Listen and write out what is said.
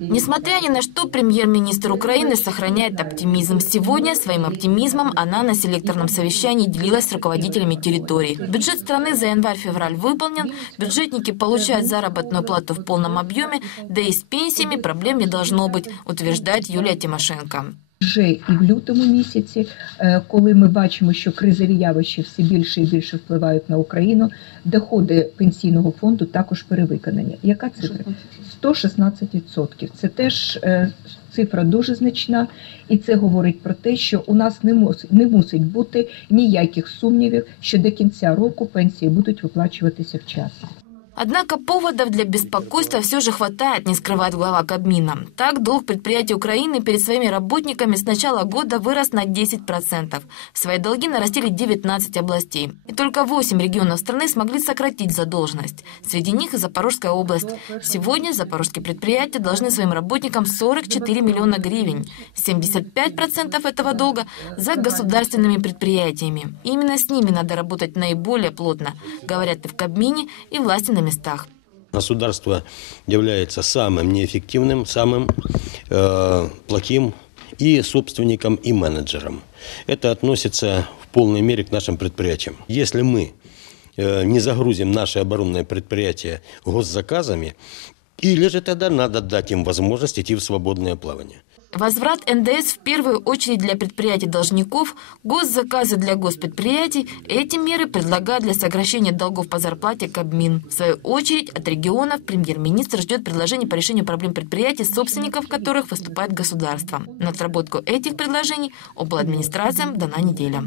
Несмотря ни на что, премьер-министр Украины сохраняет оптимизм. Сегодня своим оптимизмом она на селекторном совещании делилась с руководителями территорий. Бюджет страны за январь-февраль выполнен, бюджетники получают заработную плату в полном объеме, да и с пенсиями проблем не должно быть, утверждает Юлия Тимошенко. Вже і в лютому місяці, е, коли ми бачимо, що кризові явища все більше і більше впливають на Україну, доходи пенсійного фонду також перевиконані. Яка цифра? 116%. Це теж е, цифра дуже значна, і це говорить про те, що у нас не мусить, не мусить бути ніяких сумнівів, що до кінця року пенсії будуть виплачуватися вчасно. Однако поводов для беспокойства все же хватает, не скрывает глава Кабмина. Так, долг предприятий Украины перед своими работниками с начала года вырос на 10%. Свои долги нарастили 19 областей. И только 8 регионов страны смогли сократить задолженность. Среди них и Запорожская область. Сегодня запорожские предприятия должны своим работникам 44 миллиона гривен. 75% этого долга за государственными предприятиями. И именно с ними надо работать наиболее плотно, говорят и в Кабмине, и власти на местах. Государство является самым неэффективным, самым э, плохим и собственником, и менеджером. Это относится в полной мере к нашим предприятиям. Если мы э, не загрузим наши оборонные предприятия госзаказами, или же тогда надо дать им возможность идти в свободное плавание. Возврат НДС в первую очередь для предприятий-должников, госзаказы для госпредприятий – эти меры предлагают для сокращения долгов по зарплате Кабмин. В свою очередь от регионов премьер-министр ждет предложений по решению проблем предприятий, собственников которых выступает государство. На отработку этих предложений обладминистрациям дана неделя.